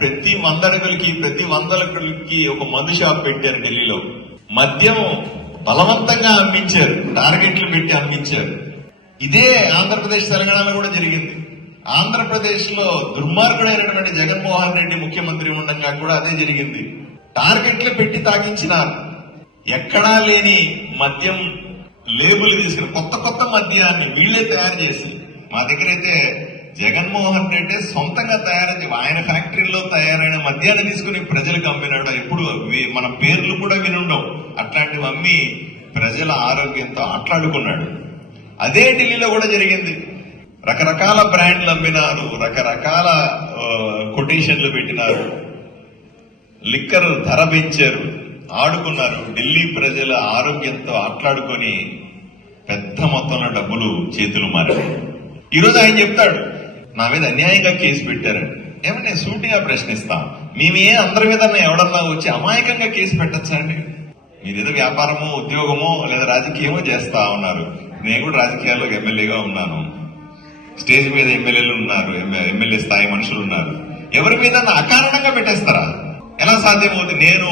ప్రతి 100 అడుగులకి ప్రతి 100 అడుగులకి ఒక మందు షాప్ పెట్టారు ఢిల్లీలో. మద్యం బలవంతంగా అమ్మించారు, టార్గెట్లు పెట్టి అమ్మించారు. ఇదే ఆంధ్రప్రదేశ్ తెలంగాణలో కూడా జరిగింది. ఆంధ్రప్రదేశ్ లో దుర్మార్గుడైనటువంటి జగన్మోహన్ రెడ్డి ముఖ్యమంత్రి ఉండగా కూడా అదే జరిగింది. టార్గెట్లు పెట్టి తాగించినారు. ఎక్కడా లేని మద్యం లేబుల్ తీసుకుని కొత్త కొత్త మద్యాన్ని వీళ్లే తయారు చేసి, మా దగ్గర అయితే జగన్మోహన్ రెడ్డి సొంతంగా తయారైంది, ఆయన ఫ్యాక్టరీలో తయారైన మద్యాన్ని తీసుకుని ప్రజలకు అమ్మినాడు. ఎప్పుడు మన పేర్లు కూడా వినుండవు. అట్లాంటివి అమ్మి ప్రజల ఆరోగ్యంతో ఆట్లాడుకున్నాడు. అదే ఢిల్లీలో కూడా జరిగింది. రకరకాల బ్రాండ్లు అమ్మినారు, రకరకాల కొటేషన్లు పెట్టినారు, లిక్కర్ ధర పెంచారు, ఆడుకున్నారు. ఢిల్లీ ప్రజల ఆరోగ్యంతో ఆట్లాడుకొని పెద్ద మొత్తంలో డబ్బులు చేతులు మారారు. ఈరోజు ఆయన చెప్తాడు, నా మీద అన్యాయంగా కేసు పెట్టారని. ఏమన్నా నేను సూటిగా ప్రశ్నిస్తా, మేమే అందరి మీద ఎవడన్నా వచ్చి అమాయకంగా కేసు పెట్టచ్చా అండి? మీరేదో వ్యాపారమో ఉద్యోగమో లేదా రాజకీయమో చేస్తా ఉన్నారు. నేను కూడా రాజకీయాల్లో ఎమ్మెల్యేగా ఉన్నాను. స్టేజ్ మీద ఎమ్మెల్యేలు ఉన్నారు, ఎమ్మెల్యే స్థాయి మనుషులు ఉన్నారు. ఎవరి మీద అకారణంగా పెట్టేస్తారా? ఎలా సాధ్యమవుతుంది? నేను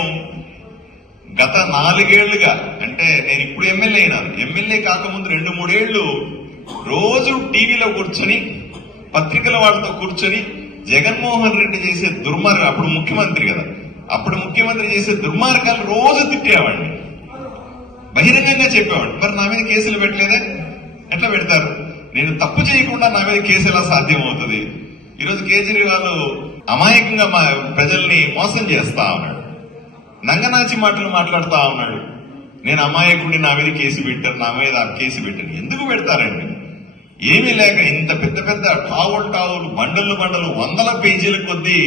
గత 4 ఏళ్లుగా, అంటే నేను ఇప్పుడు ఎమ్మెల్యే అయినాను, ఎమ్మెల్యే కాకముందు 2-3 ఏళ్లు రోజు టీవీలో కూర్చొని పత్రికల వాళ్ళతో కూర్చొని జగన్మోహన్ రెడ్డి చేసే దుర్మార్గం, అప్పుడు ముఖ్యమంత్రి కదా, అప్పుడు ముఖ్యమంత్రి చేసే దుర్మార్గాలు రోజు తిట్టేవాడిని, బహిరంగంగా చెప్పేవాడిని. మరి నా మీద కేసులు పెట్టలేదే? ఎట్లా పెడతారు? నేను తప్పు చేయకుండా నా మీద కేసు ఎలా సాధ్యమవుతుంది? ఈరోజు కేజ్రీవాల్ అమాయకంగా మా ప్రజల్ని మోసం చేస్తా ఉన్నాడు, నంగనాచి మాటలు మాట్లాడుతా ఉన్నాడు. నేను అమాయకుడిని, నా మీద కేసు పెట్టారు, నా మీద కేసు పెట్టారు. ఎందుకు పెడతారండి? ఏమీ లేక ఇంత పెద్ద పెద్ద టావులు బండలు 100 పేజీల కొద్దీ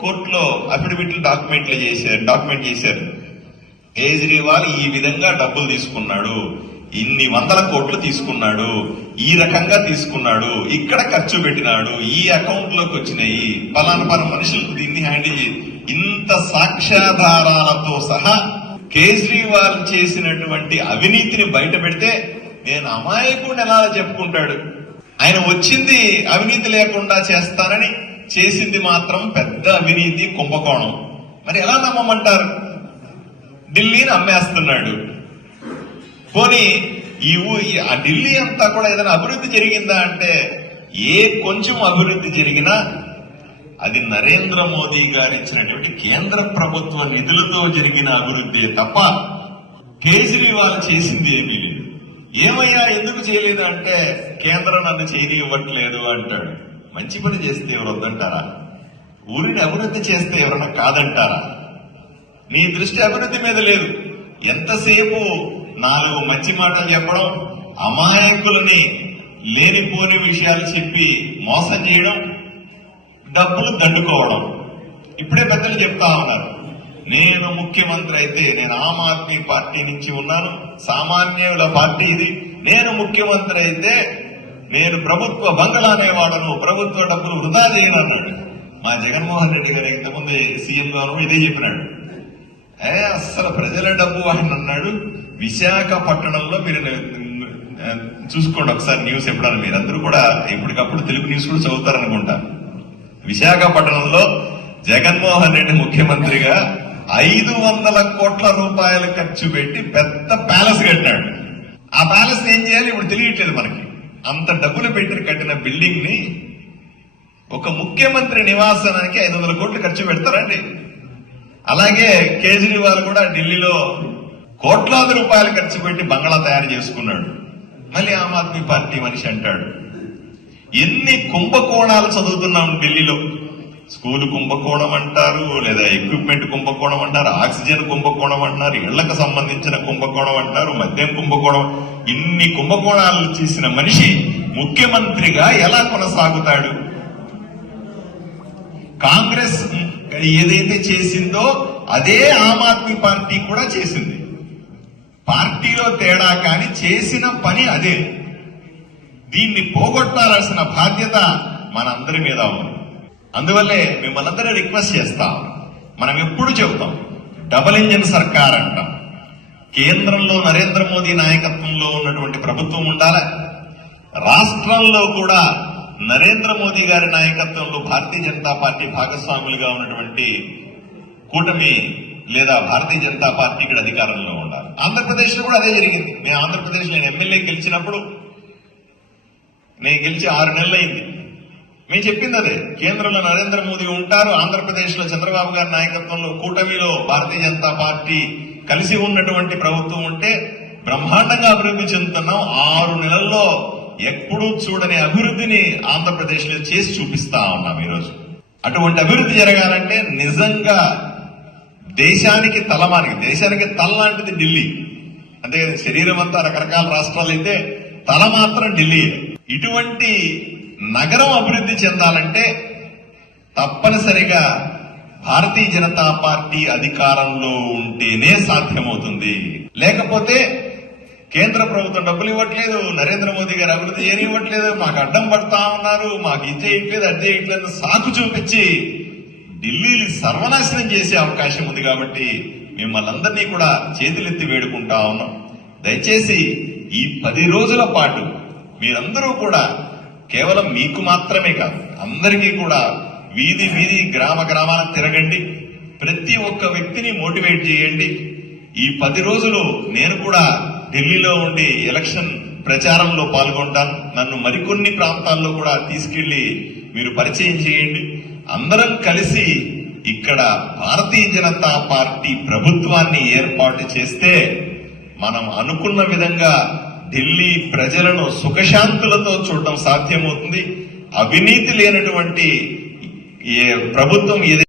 కోర్టులో అఫిడవిట్లు డాక్యుమెంట్ చేశారు. కేజ్రీవాల్ ఈ విధంగా డబ్బులు తీసుకున్నాడు, ఇన్ని 100 కోట్లు తీసుకున్నాడు, ఈ రకంగా తీసుకున్నాడు, ఇక్కడ ఖర్చు పెట్టినాడు, ఈ అకౌంట్ లోకి వచ్చినాయి, పలానా మనుషులకు దీన్ని హ్యాండిల్ చేయి, ఇంత సాక్ష్యాధారాలతో సహా కేజ్రీవాల్ చేసినటువంటి అవినీతిని బయట పెడితే నేను అమాయకుడిని ఎలా చెప్పుకుంటాడు? ఆయన వచ్చింది అవినీతి లేకుండా చేస్తానని, చేసింది మాత్రం పెద్ద అవినీతి, కుంభకోణం. మరి ఎలా నమ్మమంటారు? ఢిల్లీని అమ్మేస్తున్నాడు. పోనీ ఆ ఢిల్లీ అంతా కూడా ఏదైనా అభివృద్ధి జరిగిందా అంటే, ఏ కొంచెం అభివృద్ధి జరిగినా అది నరేంద్ర మోదీ గారు ఇచ్చినటువంటి కేంద్ర ప్రభుత్వ నిధులతో జరిగిన అభివృద్ధి తప్ప కేజ్రీవాల్ చేసింది ఏమీ లేదు. ఏమయ్యా ఎందుకు చేయలేదు అంటే, కేంద్రం నన్ను చేయనివ్వట్లేదు అంటాడు. మంచి పని చేస్తే ఎవరు వద్దంటారా? ఊరిని అభివృద్ధి చేస్తే ఎవరన్నా కాదంటారా? నీ దృష్టి అభివృద్ధి మీద లేదు. ఎంతసేపు 4 మంచి మాటలు చెప్పడం, అమాయకులని లేనిపోని విషయాలు చెప్పి మోసం చేయడం, డబ్బులు దండుకోవడం. ఇప్పుడే పెద్దలు చెప్తా ఉన్నారు, నేను ముఖ్యమంత్రి అయితే, నేను ఆమ్ ఆద్మీ పార్టీ నుంచి ఉన్నాను, సామాన్యుల పార్టీ ఇది, నేను ముఖ్యమంత్రి అయితే నేను ప్రభుత్వ బంగళానే వాడను, ప్రభుత్వ డబ్బులు వృధా చేయను అన్నాడు. మా జగన్మోహన్ రెడ్డి గారు ఇంతకుముందు సీఎం గారు ఇదే చెప్పినాడు. అస్సలు ప్రజల డబ్బు వాడిని అన్నాడు. విశాఖపట్నంలో మీరు చూసుకోండి ఒకసారి న్యూస్, ఎప్పుడన్నా మీరందరూ కూడా ఇప్పటికప్పుడు తెలుగు న్యూస్ కూడా చదువుతారనుకుంటా. విశాఖపట్నంలో జగన్మోహన్ రెడ్డి ముఖ్యమంత్రిగా 500 కోట్ల రూపాయలు ఖర్చు పెట్టి పెద్ద ప్యాలెస్ కట్టాడు. ఆ ప్యాలెస్ ఏం చేయాలి ఇప్పుడు తెలియట్లేదు మనకి. అంత డబ్బులు పెట్టి కట్టిన బిల్డింగ్ ని ఒక ముఖ్యమంత్రి నివాసానికి 500 కోట్లు ఖర్చు పెడతారండి. అలాగే కేజ్రీవాల్ కూడా ఢిల్లీలో కోట్లాది రూపాయలు ఖర్చు పెట్టి బంగ్లా తయారు చేసుకున్నాడు. మళ్ళీ ఆమ్ ఆద్మీ పార్టీ మనిషి అంటాడు. ఎన్ని కుంభకోణాలు చదువుతున్నాం ఢిల్లీలో. స్కూలు కుంభకోణం అంటారు, లేదా ఎక్విప్మెంట్ కుంభకోణం అంటారు, ఆక్సిజన్ కుంభకోణం అంటారు, ఇళ్లకు సంబంధించిన కుంభకోణం అంటారు, మద్యం కుంభకోణం. ఇన్ని కుంభకోణాలు చేసిన మనిషి ముఖ్యమంత్రిగా ఎలా కొనసాగుతాడు? కాంగ్రెస్ ఏదైతే చేసిందో అదే ఆమ్ ఆద్మీ పార్టీ కూడా చేసింది. పార్టీలో తేడా కానీ చేసిన పని అదే. దీన్ని పోగొట్టాల్సిన బాధ్యత మనందరి మీద ఉంది. అందువల్లే మిమ్మల్ని అందరూ రిక్వెస్ట్ చేస్తాం. మనం ఎప్పుడు చెబుతాం, డబుల్ ఇంజిన్ సర్కార్ అంటాం. కేంద్రంలో నరేంద్ర మోదీ నాయకత్వంలో ఉన్నటువంటి ప్రభుత్వం ఉండాలి, రాష్ట్రంలో కూడా నరేంద్ర మోదీ గారి నాయకత్వంలో భారతీయ జనతా పార్టీ భాగస్వాములుగా ఉన్నటువంటి కూటమి లేదా భారతీయ జనతా పార్టీ ఇక్కడ అధికారంలో ఉండాలి. ఆంధ్రప్రదేశ్ లో కూడా అదే జరిగింది. నేను ఆంధ్రప్రదేశ్ నేను ఎమ్మెల్యే గెలిచినప్పుడు, నేను గెలిచి 6 నెలలు అయింది. మేము చెప్పింది అదే, కేంద్రంలో నరేంద్ర మోదీ ఉంటారు, ఆంధ్రప్రదేశ్ లో చంద్రబాబు గారి నాయకత్వంలో కూటమిలో భారతీయ జనతా పార్టీ కలిసి ఉన్నటువంటి ప్రభుత్వం ఉంటే బ్రహ్మాండంగా అభివృద్ధి చెందుతున్నాం. 6 నెలల్లో ఎప్పుడూ చూడని అభివృద్ధిని ఆంధ్రప్రదేశ్ లో చేసి చూపిస్తా ఉన్నాం. ఈరోజు అటువంటి అభివృద్ధి జరగాలంటే నిజంగా దేశానికి తల లాంటిది ఢిల్లీ. అంతే కదా, శరీరం అంతా రకరకాల రాష్ట్రాలు అయితే తల మాత్రం ఢిల్లీ. ఇటువంటి నగరం అభివృద్ధి చెందాలంటే తప్పనిసరిగా భారతీయ జనతా పార్టీ అధికారంలో ఉంటేనే సాధ్యమవుతుంది. లేకపోతే కేంద్ర ప్రభుత్వం డబ్బులు ఇవ్వట్లేదు, నరేంద్ర మోదీ గారు అభివృద్ధి చేయనివ్వట్లేదు, మాకు అడ్డం పడతా ఉన్నారు, మాకు ఇది చేయట్లేదు అది చేయట్లేదు సాకు చూపించి ఢిల్లీని సర్వనాశనం చేసే అవకాశం ఉంది. కాబట్టి మిమ్మల్ని అందరినీ కూడా చేతులెత్తి వేడుకుంటా ఉన్నాం. దయచేసి ఈ 10 రోజుల పాటు మీరందరూ కూడా కేవలం మీకు మాత్రమే కాదు, అందరికీ కూడా వీధి వీధి గ్రామాన తిరగండి, ప్రతి ఒక్క వ్యక్తిని మోటివేట్ చేయండి. ఈ 10 రోజులు నేను కూడా ఢిల్లీలో ఉండి ఎలక్షన్ ప్రచారంలో పాల్గొంటాను. నన్ను మరికొన్ని ప్రాంతాల్లో కూడా తీసుకెళ్లి మీరు పరిచయం చేయండి. అందరం కలిసి ఇక్కడ భారతీయ జనతా పార్టీ ప్రభుత్వాన్ని ఏర్పాటు చేస్తే మనం అనుకున్న విధంగా ఢిల్లీ ప్రజలను సుఖశాంతులతో చూడటం సాధ్యమవుతుంది. అవినీతి లేనటువంటి ప్రభుత్వం